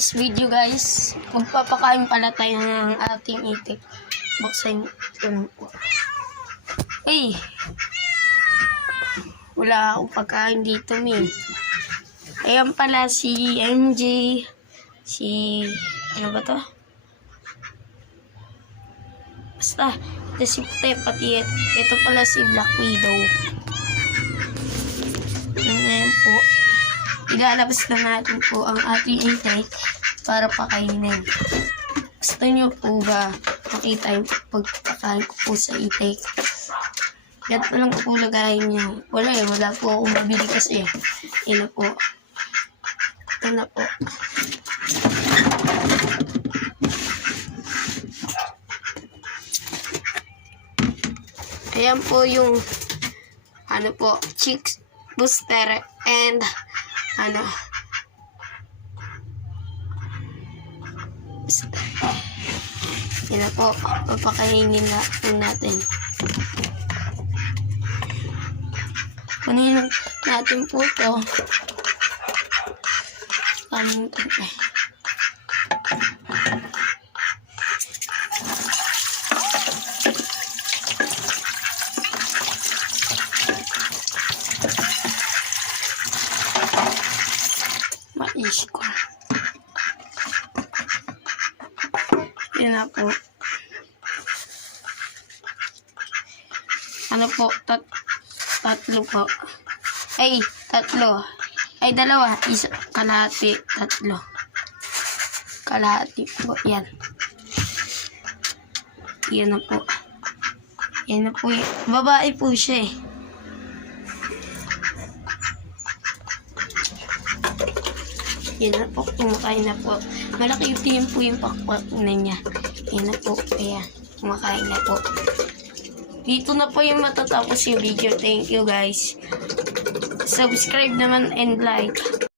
today's video guys, magpapakain pala tayo ng ating itik. Buksan po. Ay! Wala akong pagkain dito, min. Ayan pala si MJ, si... Ano ba to? Basta, ito si Puti, pati ito pala si Black Widow. Ilalabas na natin po ang ating intake para pakainin. Gusto nyo po ba makita yung pagpakain ko po sa intake? Yan po lang po lagayin niya. Wala eh, wala po akong mabili kasi. Yan na po. Ito na po. Ayan po yung ano po, chicks booster and ano booster. Yan na po, papakainin na natin. Kunin natin po ito. Kalimutan ko. eh. Mais ko. Yan na po. Ano po? Tat tatlo po. Ay, tatlo. Ay, dalawa. Isa, kalahati. Tatlo. Kalahati po. Yan. Yan na po. Yan na po. Babae po siya eh. Yan na po, kumakain na po. Malaki team po yung pakpak na niya. Yan na po, ayan, kumakain na po. Dito na po yung matatapos yung video. Thank you guys. Subscribe naman and like.